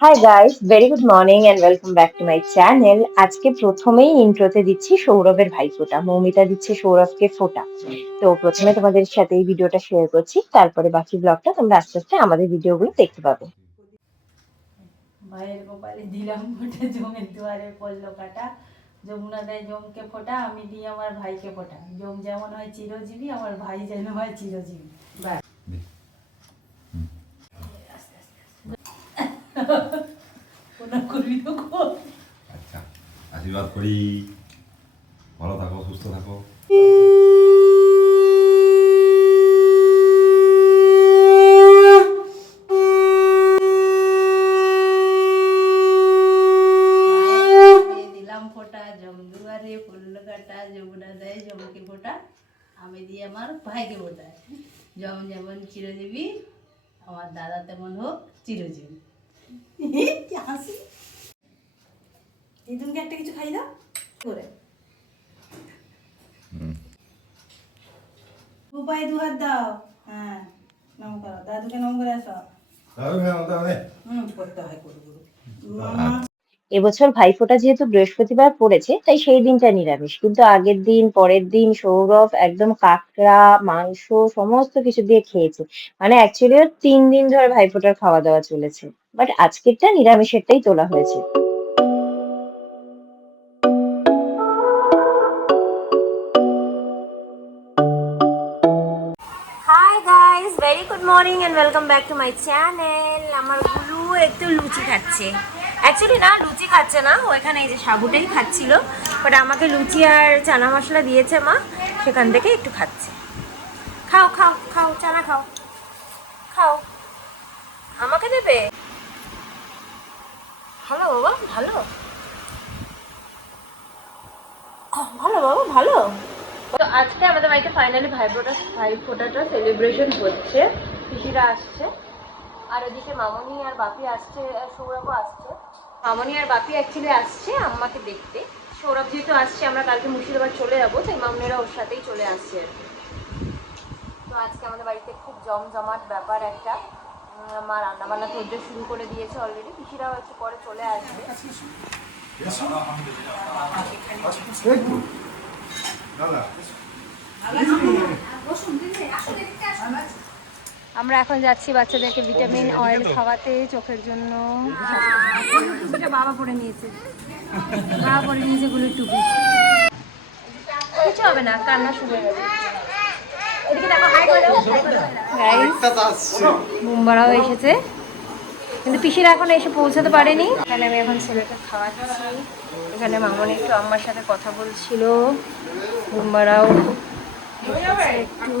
Hi guys, very good morning and welcome back to my channel. আজকে প্রথমেই ইন্ট্রোতে দিচ্ছি সৌরভের ভাইফোঁটা। মৌমিতা দিচ্ছে সৌরভকে ফোঁটা। তো প্রথমে তোমাদের সাথে এই ভিডিওটা শেয়ার করছি, তারপরে বাকি ব্লগটা তোমরা আস্তে আস্তে আমাদের ভিডিওগুলো দেখতে পাবে। ভাইয়ের কপালে দিলাম ফোঁটা, জমের দুয়ারে পড়লো কাটা। যমুনা দেয় জমকে ফোঁটা, আমি দিই আমার ভাইকে ফোঁটা। জম যেমন হয় চিরজীবী, আমার ভাই যেন হয় চিরজীবী। ব্যাস। ওনা করবি তো কর। আচ্ছা, আশীর্বাদ করি, ভালো থাকো, সুস্থ থাকো। দিলাম ফোঁটা, জম দুয়ারে পড়লো কাটা। যমুনা দেয় জমকে ফোঁটা, আমি দিই আমার ভাইকে ফোঁটা। জম যেমন চিরজীবী, আমার দাদা তেমন হোক চিরজীবী। কি হাসি! দিদুনকে একটা কিছু খাই দাও করে। উপায় দু হাত দাও। হ্যাঁ, নম করো, দাদুকে নম করে আসো। করতে হয় করু করু। এবছর ভাইফোঁটা যেহেতু বৃহস্পতিবার পড়েছে, তাই সেই দিনটা নিরামিষ। কিন্তু আগের দিন, পরের দিন সৌরভ একদম কাঁকড়া, মাংস সমস্ত কিছু দিয়ে খেয়েছে। মানে অ্যাকচুয়ালি 3 দিন ধরে ভাইফোঁটার খাওয়া দাওয়া চলেছে। বাট আজকেরটা নিরামিষেরটাই তোলা হয়েছে। Hi guys, very good morning and welcome back to my channel. আমার গুলু একটু লুচি খাচ্ছে। অ্যাকচুয়ালি না, লুচি খাচ্ছে না, ও এখানে এই যে সাবুটাই খাচ্ছিল। বাট আমাকে লুচি আর চানা মশলা দিয়েছে মা, সেখান থেকে একটু খাচ্ছে। খাও খাও খাও, চানা খাও, খাও। আমাকে দেবে? ভালো বাবা, ভালো, ভালো বাবা, ভালো। তো আজকে আমাদের বাড়িতে ফাইনালি ভাইফোঁটাটা সেলিব্রেশন হচ্ছে। পিসিরা আসছে, আর এদিকে মামনি আর বাপি আসছে, সৌরভও আসছে। মামনি আর বাপি অ্যাকচুয়ালি আসছে আম্মাকে দেখতে। সৌরভ যেহেতু আসছে, আমরা কালকে মুর্শিদাবাদ চলে যাবো, তাই মামনিরা ওর সাথেই চলে আসছে আর কি। তো আজকে আমাদের বাড়িতে খুব জমজমাট ব্যাপার একটা। মা রান্নাবান্না তোড়জোড় শুরু করে দিয়েছে অলরেডি। পিসিরাও একটু পরে চলে আসবে। আমরা এখন যাচ্ছি বাচ্চাদেরকে ভিটামিন অয়েল খাওয়াতে চোখের জন্য। বাবা পরে নিয়েছে, বাবা পরে নিয়েছে গুলোর টুপি। কিছু হবে না, কান্না শুরু হয়ে গেছে। এদিকে দেখো, হাই করো। বুম্বারাও এসেছে, কিন্তু পিসিরা এখন এসে পৌঁছাতে পারেনি। এখানে আমি এখন ছেলেকে খাওয়াচ্ছি। এখানে মামনি একটু আম্মার সাথে কথা বলছিল। বুম্বারাও একটু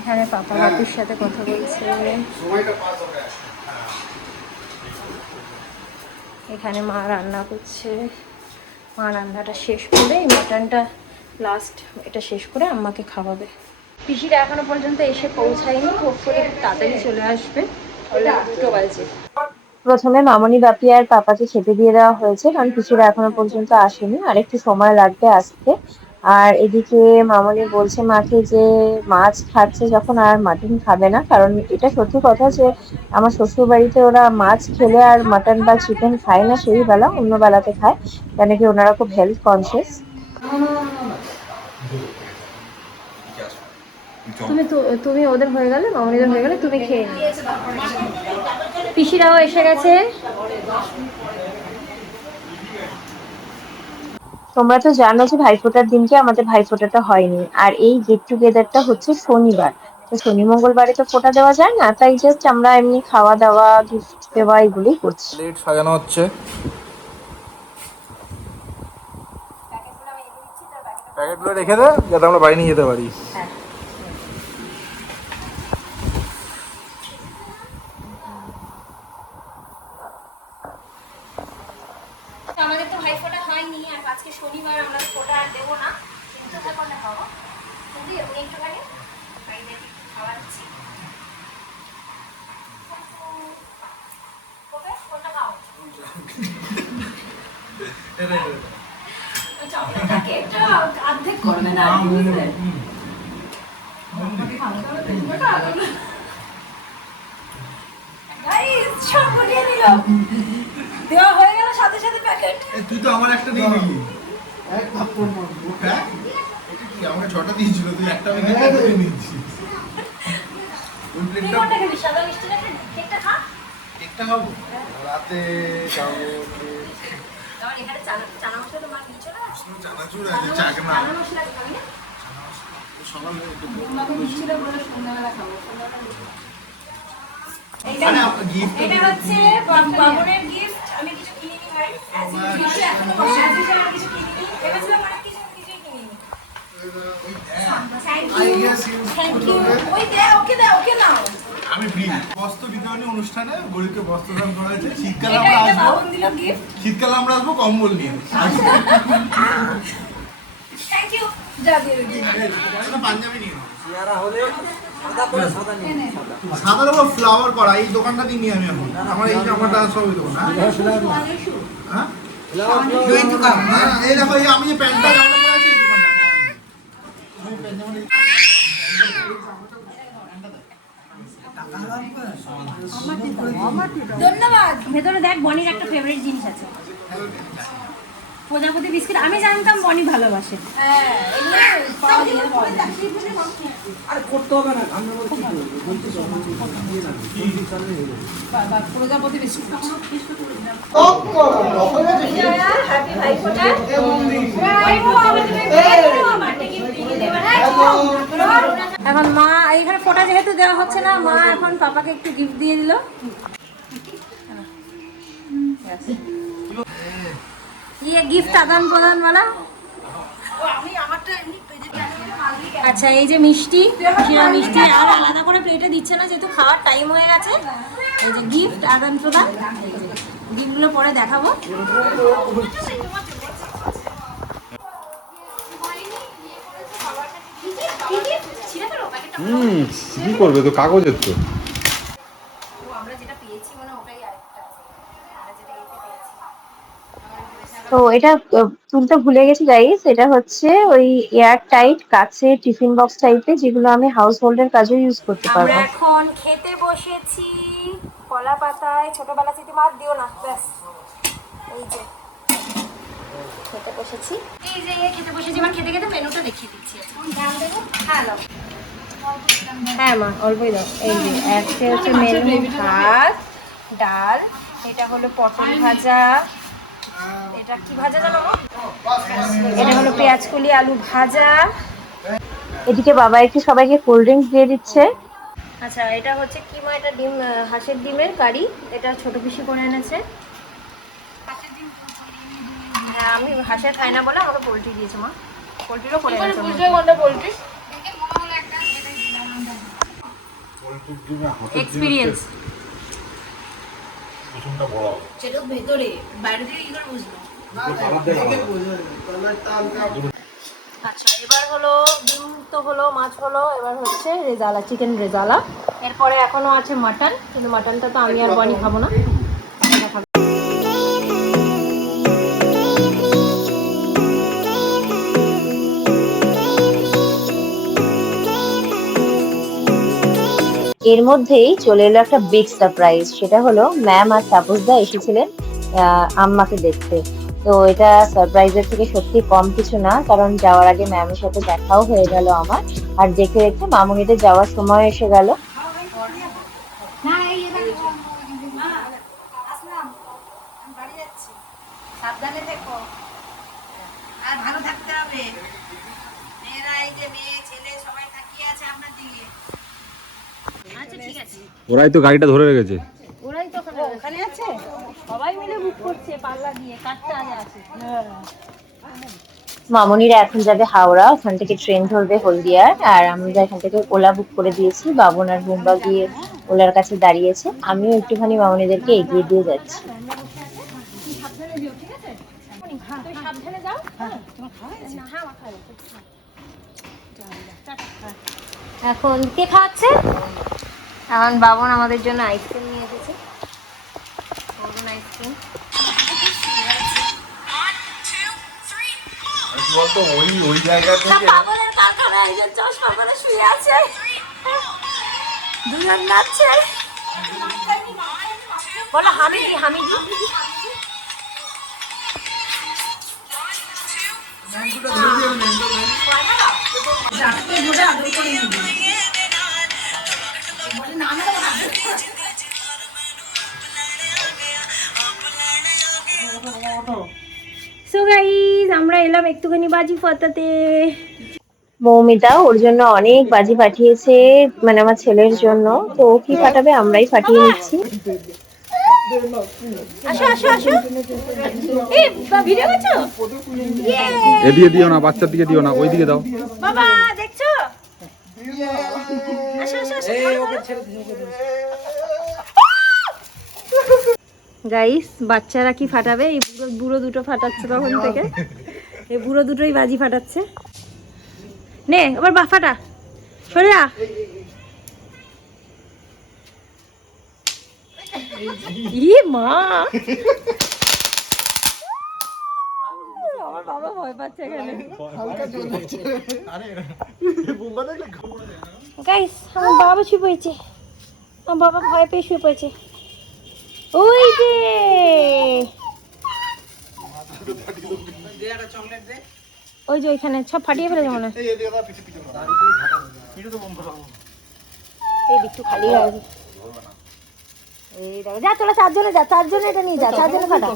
এখানে পাপা বাপির সাথে কথা বলছে। এখানে মা রান্না করছে। মা রান্নাটা শেষ করে এই মাটনটা লাস্ট, এটা শেষ করে আম্মাকে খাওয়াবে। পিসিরা এখনো পর্যন্ত এসে পৌঁছায়নি, হোপফুলি খুব তাড়াতাড়ি চলে আসবে। অলরেডি 2টো বাজে। প্রথমে মামনি বাপি আর পাপাকে খেতে দিয়ে দেওয়া হয়েছে, কারণ পিসিরা এখনো পর্যন্ত আসেনি, আর একটু সময় লাগবে আসতে। আর এদিকে মামনি বলছে মাকে যে মাছ খাচ্ছে যখন আর মাটন খাবে না, কারণ এটা সত্যি কথা যে আমার শ্বশুর বাড়িতে ওরা মাছ খেলে আর মাটন বা চিকেন খায় না সেই বেলা, অন্য বেলাতে খায়, কেন কি ওনারা খুব হেলথ কনসিয়াস। তুমি ওদের হয়ে গেলে, মামনিদের হয়ে গেলে তুমি খেয়ে নিও। পিসিরাও এসে গেছে। তোমরা তো জানো যে ভাইফোঁটার দিনকে আমাদের ভাইফোঁটাটা হয়নি, আর এই গেট টুগেদারটা হচ্ছে শনিবার। তো শনি মঙ্গলবারে তো ফোঁটা দেওয়া যায় না, তাই জাস্ট আমরা এমনি খাওয়া দাওয়া, গিফট দেওয়া এগুলোই করছি। প্লেট সাজানো হচ্ছে। প্যাকেটগুলো রেখে দে যাতে আমরা বাড়ি নিয়ে যেতে পারি। আমাদের তো ভাইফোঁটা হয়নি, আর আজকে শনিবার, আমরা ফোঁটা আর দেবো না, কিন্তু এখন খাবো। কিন্তু এমনি একটুখানি বাড়িতে একটু খাওয়াচ্ছি। কোনটা খাও? অর্ধেক করবে না, সব গুলিয়ে নিল। দেওয়া হয়ে গেল সাথে সাথে প্যাকেট। তুই তো আমার একটা দিয়ে নিলি। এক থাপ্পড় মারবো। হ্যাঁ? কি আমাকে 6টা দিয়েছিল, তুই একটা আমি দিয়ে নিচ্ছিস। ওই তুই প্লেটটা কোনটা খাবি? সাদা মিষ্টি না কেকটা খা। কেকটা খাবো। রাতে খাবো। আর এখানে চানা মশলা তো মা নিচে না। চানাচুর আছে, চাকনা। চানা মশলা খাবি না? সকালে আমাকে দিচ্ছিল বলে সন্ধ্যাবেলা খাবো। এটা হচ্ছে বাবনের গিফট। আমি কিছু কিনিনি ভাই। কিছু এখনো বসে আছি, আমি কিছু কিনিনি। ভেবেছিলাম অনেক কিছু কিছুই কিনিনি। Thank you. ওই দে, ওকে নাও। আমি ফ্রি। বস্ত্র বিতরণী অনুষ্ঠানে গরিবকে বস্ত্রদান করা হয়েছে। শীতকালে এটা আমরা এটা আসবো। বাবন দিল গিফট। শীতকালে আমরা আসবো কম্বল নিয়ে। Thank you. যা দিয়ে দিই। পাঞ্জাবি নিয়ে নাও। সাদার উপর ফ্লাওয়ার করা, এই দোকানটা নিয়ে আমি এখন। আমার এই জামাটা সব ওই দোকান। হ্যাঁ? এই দোকান। হ্যাঁ, এই দেখো, এই আমি যে প্যান্টটা জামাটা পরে আছি, এই দোকানটা। আমি পাঞ্জাবি ধন্যবাদ। ভেতরে দেখ বনির একটা ফেভারিট জিনিস আছে, প্রজাপতি বিস্কিট। আমি জানতাম বনি ভালোবাসে। প্রজাপতি বিস্কুট এখন মা এইখানে ফোঁটা যেহেতু দেওয়া হচ্ছে না, মা এখন পাপাকে একটু গিফট দিয়ে দিল। ये गिफ्ट आदान प्रदान वाला। আচ্ছা, এই যে মিষ্টি, শিরা মিষ্টি আর আলাদা করে প্লেটে দিচ্ছে না যেহেতু খাওয়ার টাইম হয়ে গেছে। এই যে গিফট আদান প্রদান, এই যে গিফটগুলো পরে দেখাবো। কি করবে তো, কাগজের তো। আমরা যেটা পেয়েছি মানে ওটাই আরেকটা। আমরা যেটা এতে পেয়েছি। তো এটা তুলতে ভুলে গেছি গাইস, এটা হচ্ছে ওই এয়ার টাইট কাচের টিফিন বক্স টাইপের, যেগুলো আমি হাউস হোল্ডের কাজে ইউজ করতে আমরা পারবো। এখন খেতে বসেছি কলা পাতায়। ছোটবেলা স্মৃতি মার দিও না, ব্যাস। এই যে খেতে বসেছি, এই যে খেতে বসেছি। এবার খেতে খেতে মেনুটা দেখিয়ে দিচ্ছি। হ্যাঁ দাও, হ্যাঁ মা অল্পই দাও। এই যে একটা হচ্ছে মেনু, ভাত ডাল, এটা হলো পটল ভাজা, এটা কি ভাজা জানো মা? এটা হলো পেঁয়াজ কলি আলু ভাজা। এদিকে বাবা একটু সবাইকে কোল্ড ড্রিঙ্কস দিয়ে দিচ্ছে। আচ্ছা, এটা হচ্ছে কি মা? এটা ডিম, হাঁসের ডিমের কারি। এটা ছোট পিসি করে এনেছে। হ্যাঁ, আমি হাঁসের খাই না বলে আমাকে পোলট্রি দিয়েছে মা। পোলট্রিরও করে এনেছে। এক্সপিরিয়েন্স। কুসুমটা বড়। সেটা ভেতরে, বাইরে থেকে কি করে বুঝলো? আচ্ছা, এবার হলো ডিম তো হলো, মাছ হলো, এবার হচ্ছে রেজালা, চিকেন রেজালা। এরপরে এখনো আছে মাটন, কিন্তু মাটনটা তো আমি আর বনি খাবো না। এর মধ্যেই চলে এলো একটা বিগ সারপ্রাইজ, সেটা হলো ম্যাম আর তাপসদা এসেছিলেন আম্মাকে দেখতে। তো এটা সারপ্রাইজের থেকে সত্যি কম কিছু না, কারণ যাওয়ার আগে ম্যামের সাথে দেখাও হয়ে গেল আমার। আর দেখে দেখে মামুনিদের যাওয়ার সময় এসে গেল। সাবধানে থেকো আর ভালো থাকতে হবে। মেয়েরা, এই যে মেয়ে ছেলে সবাই তাকিয়ে আছে আপনার দিকে। আচ্ছা ঠিক আছে, ওরাই তো গাড়িটা ধরে রেখেছে। ওরাই তো ওখানে আছে, সবাই মিলে বুক করছে পাল্লা দিয়ে। কাজটা আগে আছে। মামুনিরা এখন যাবে হাওড়া, ওখান থেকে ট্রেন ধরবে হলদিয়ার। আর আমরা এখান থেকে ওলা বুক করে দিয়েছি, বাবন আর বুম্বা গিয়ে ওলার কাছে দাঁড়িয়েছে। আমিও একটুখানি মামুনিদেরকে এগিয়ে দিয়ে যাচ্ছি। সাবধানে যাও। এখন কে খাওয়াচ্ছে? এখন বাবন আমাদের জন্য আইসক্রিম নিয়ে এসেছে, আইসক্রিম। বলতো ওই জায়গা থেকে পাগলের কারখানা, একজন চশমা পরে শুয়ে আছে, দুজন নাচছে। বলো হামিদি হামিদি। সো গাইস আমরা এলাম একটুখানি বাজি ফাটাতে। মৌমিতা ওর জন্য অনেক বাজি পাঠিয়েছে, মানে আমার ছেলের জন্য। তো ও কি ফাটাবে আমরাই ফাটিয়ে নিচ্ছি। আসো আসো আসো। এই ভিডিও করছো? এদিকে দিও না, বাচ্চার দিকে দিও না, ওই দিকে দাও। বাবা দেখছো? আসো আসো আসো। গাইস বাচ্চারা কি ফাটাবে? এই বুড়ো বুড়ো দুটো ফাটাচ্ছে তখন থেকে। এই বুড়ো দুটোই বাজি ফাটাচ্ছে। নে এবার বা ফাটা, সরে যা। ই মা, আমার বাবা ভয় পাচ্ছে এখানে। গাইস আমার বাবা শুয়ে পড়েছে, আমার বাবা ভয় পেয়ে শুয়ে পড়েছে। ওই যে ওই যে ওইখানে সব ফাটিয়ে ফেলেছে মনে হয়। এই দিকটু খালি আছে। এই দেখো, যা তোরা চারজনে যা, চারজনে এটা নিয়ে যা, চারজনে ফাটা,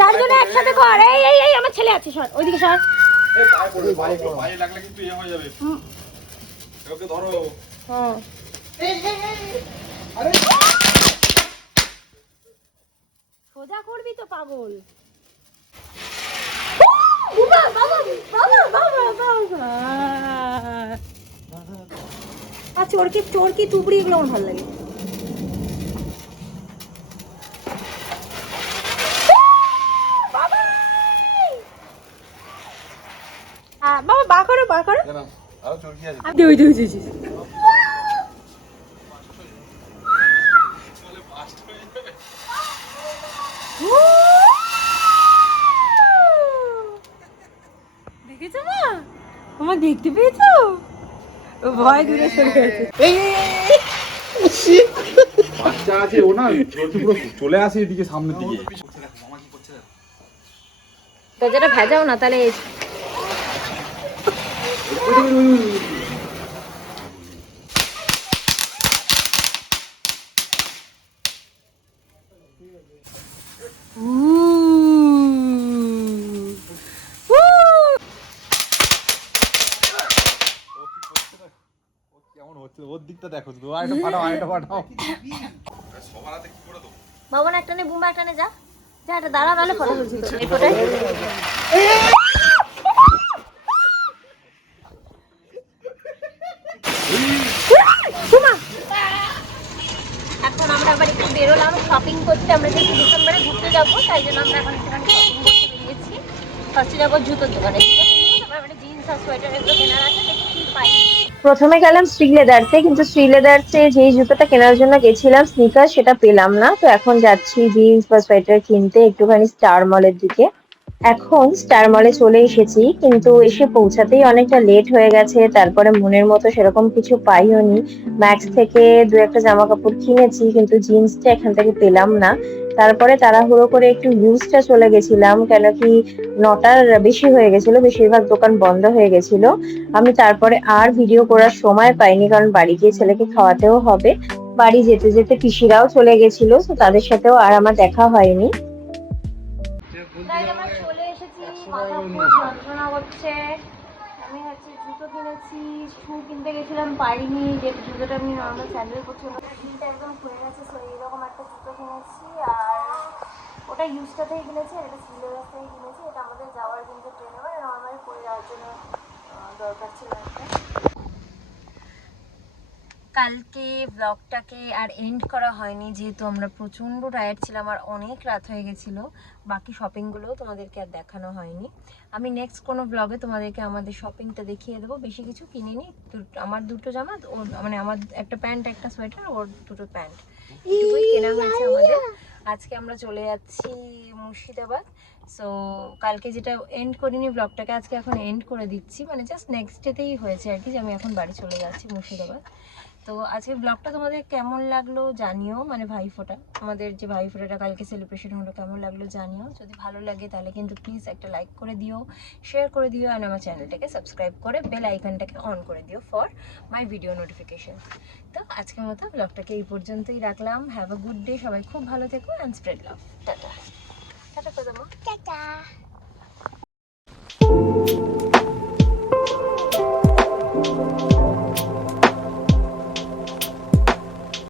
চারজনে একসাথে কর। এই এই এই আমার ছেলে আছে, সর ওইদিকে সর। সোজা করবি তো পাগল। চোরকি চোরকি তুবড়ি এগুলো আমার ভালো লাগে। বাবা বা করো বা করো। দেখেছো মা, আমার দেখতে পেয়েছো? ভয় দূরে সরে গেছে। বাচ্চা আছে ও না, পুরো চলে আসে এদিকে সামনের দিকে। তো যেটা ভেজাও না তাহলে। কেমন হচ্ছে ওর দিকটা দেখো, আরেকটা ফাটাও, আরেকটা ফাটাও। বাবা না একটা নে, বুমা একটা নে, যা যা, এটা দাঁড়া নাহলে ফটো তুলছি তো। এই ফটো এখন আমরা আবার একটু বেরোলাম শপিং করতে। আমরা যেহেতু ডিসেম্বরে ঘুরতে যাবো তাই জন্য আমরা এখন একটুখানি শপিং করতে বেরিয়েছি। ফার্স্টে যাবো জুতোর দোকানে, জুতো কিনবো, তারপর একটা জিন্স আর সোয়েটার এগুলো কেনার আছে, দেখি কি পাই। প্রথমে গেলাম শ্রী লেদার্সে, কিন্তু শ্রী লেদার্সে যেই জুতোটা কেনার জন্য গেছিলাম স্নিকার, সেটা পেলাম না। তো এখন যাচ্ছি জিন্স বা সোয়েটার কিনতে একটুখানি স্টার মলের দিকে। এখন স্টার মলে চলে এসেছি, কিন্তু এসে পৌঁছাতেই অনেকটা লেট হয়ে গেছে। তারপরে মনের মতো সেরকম কিছু পাইও নি। ম্যাক্স থেকে দু একটা জামা কাপড় কিনেছি, কিন্তু জিন্সটা এখান থেকে পেলাম না। তারপরে তাড়াহুড়ো করে একটু ইউজটা চলে গেছিলাম, কেন কি 9টার বেশি হয়ে গেছিল, বেশিরভাগ দোকান বন্ধ হয়ে গেছিল। আমি তারপরে আর ভিডিও করার সময় পাইনি, কারণ বাড়ি গিয়ে ছেলেকে খাওয়াতেও হবে। বাড়ি যেতে যেতে পিসিরাও চলে গেছিল, তো তাদের সাথেও আর আমার দেখা হয়নি। আমরা চলে এসেছি, মাথা খুব যন্ত্রণা করছে। আমি হচ্ছে জুতো কিনেছি, শু কিনতে গেছিলাম পাইনি, যে জুতোটা আমি নর্মাল স্যান্ডেল করছি ওটা হিলটা একদম খুলে গেছে। সো এইরকম একটা জুতো কিনেছি, আর ওটা ইউজটা থেকে কিনেছি, আর এটা সিলেবাস থেকে কিনেছি। এটা আমাদের যাওয়ার কিন্তু ট্রেনে মানে নর্মালি পরে যাওয়ার জন্য দরকার ছিল একটা। কালকে ব্লগটাকে আর এন্ড করা হয়নি, যেহেতু আমরা প্রচণ্ড টায়ার্ড ছিলাম আর অনেক রাত হয়ে গেছিলো। বাকি শপিংগুলোও তোমাদেরকে আর দেখানো হয়নি। আমি নেক্সট কোনো ব্লগে তোমাদেরকে আমাদের শপিংটা দেখিয়ে দেবো। বেশি কিছু কিনিনি, আমার দুটো জামা, ওর মানে আমার একটা প্যান্ট একটা সোয়েটার, ওর দুটো প্যান্ট, এটুকুই কেনা হয়েছে আমাদের। আজকে আমরা চলে যাচ্ছি মুর্শিদাবাদ। সো কালকে যেটা এন্ড করিনি ব্লগটাকে, আজকে এখন এন্ড করে দিচ্ছি, মানে জাস্ট নেক্সট ডেতেই হয়েছে আর কি, যে আমি এখন বাড়ি চলে যাচ্ছি মুর্শিদাবাদ। তো আজকের ব্লগটা তোমাদের কেমন লাগলো জানিও, মানে ভাইফোঁটা, আমাদের যে ভাইফোঁটাটা কালকে সেলিব্রেশন হলো কেমন লাগলো জানিও। যদি ভালো লাগে তাহলে কিন্তু প্লিজ একটা লাইক করে দিও, শেয়ার করে দিও, আর আমার চ্যানেলটাকে সাবস্ক্রাইব করে বেল আইকনটাকে অন করে দিও ফর মাই ভিডিও নোটিফিকেশন। তো আজকের মতো ব্লগটাকে এই পর্যন্তই রাখলাম। হ্যাভ আ গুড ডে, সবাই খুব ভালো থেকো and spread love. Tata tata করে দেবো। টাটা।